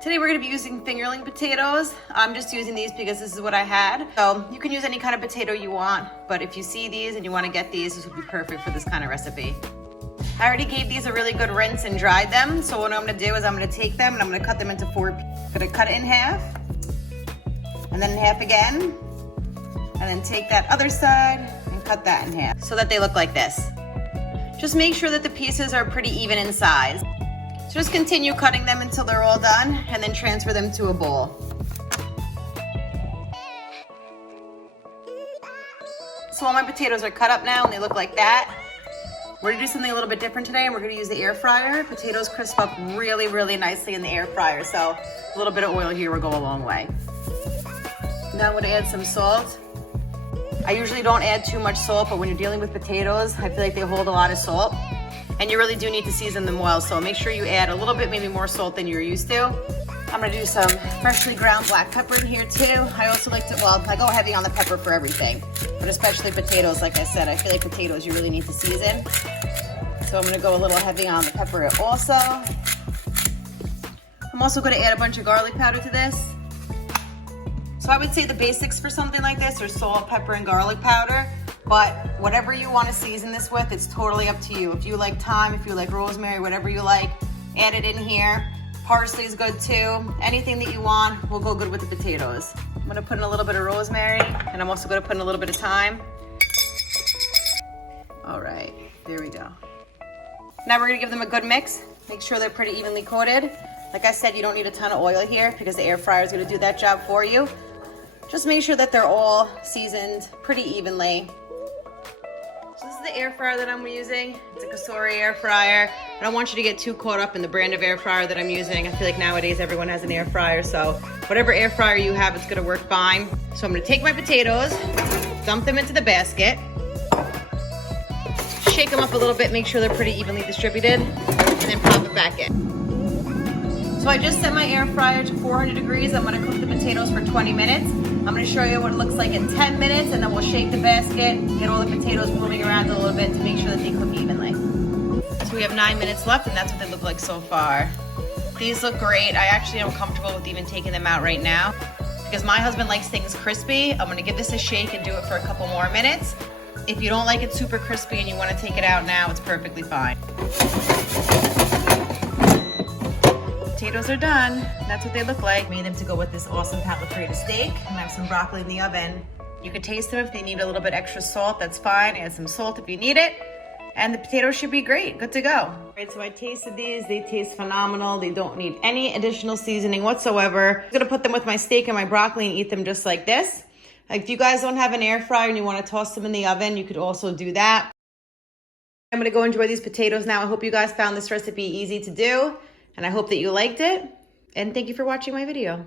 Today we're gonna be using fingerling potatoes. I'm just using these because this is what I had. So you can use any kind of potato you want, but if you see these and you wanna get these, this would be perfect for this kind of recipe. I already gave these a really good rinse and dried them. So what I'm gonna do is I'm gonna take them and I'm gonna cut them into 4 pieces. I'm gonna cut it in half, and then in half again, and then take that other side and cut that in half so that they look like this. Just make sure that the pieces are pretty even in size. So just continue cutting them until they're all done and then transfer them to a bowl. So all my potatoes are cut up now and they look like that. We're gonna do something a little bit different today and we're gonna use the air fryer. Potatoes crisp up really, really nicely in the air fryer. So a little bit of oil here will go a long way. Now I'm gonna add some salt. I usually don't add too much salt, but when you're dealing with potatoes, I feel like they hold a lot of salt. And you really do need to season them well, so make sure you add a little bit, maybe more salt than you're used to. I'm gonna do some freshly ground black pepper in here too. I also like to, well, I go heavy on the pepper for everything, but especially potatoes, like I said. I feel like potatoes you really need to season. So I'm gonna go a little heavy on the pepper also. I'm also gonna add a bunch of garlic powder to this. So I would say the basics for something like this are salt, pepper, and garlic powder. But whatever you want to season this with, it's totally up to you. If you like thyme, if you like rosemary, whatever you like, add it in here. Parsley is good too. Anything that you want will go good with the potatoes. I'm gonna put in a little bit of rosemary, and I'm also gonna put in a little bit of thyme. All right, there we go. Now we're gonna give them a good mix. Make sure they're pretty evenly coated. Like I said, you don't need a ton of oil here because the air fryer is gonna do that job for you. Just make sure that they're all seasoned pretty evenly. So this is the air fryer that I'm using. It's a Cosori air fryer. I don't want you to get too caught up in the brand of air fryer that I'm using. I feel like nowadays everyone has an air fryer, so whatever air fryer you have, it's gonna work fine. So I'm gonna take my potatoes, dump them into the basket, shake them up a little bit, make sure they're pretty evenly distributed, and then pop it back in. So I just set my air fryer to 400 degrees. I'm gonna cook the potatoes for 20 minutes. I'm gonna show you what it looks like in 10 minutes, and then we'll shake the basket, get all the potatoes moving around a little bit to make sure that they cook evenly. So we have 9 minutes left, and that's what they look like so far. These look great. I actually am comfortable with even taking them out right now because my husband likes things crispy. I'm gonna give this a shake and do it for a couple more minutes. If you don't like it super crispy and you wanna take it out now, it's perfectly fine. Potatoes are done. That's what they look like. Made them to go with this awesome Palaprita steak. And I have some broccoli in the oven. You can taste them if they need a little bit extra salt, that's fine. Add some salt if you need it. And the potatoes should be great, good to go. All right, so I tasted these, they taste phenomenal. They don't need any additional seasoning whatsoever. I'm gonna put them with my steak and my broccoli and eat them just like this. Like if you guys don't have an air fryer and you wanna toss them in the oven, you could also do that. I'm gonna go enjoy these potatoes now. I hope you guys found this recipe easy to do. And I hope that you liked it. And thank you for watching my video.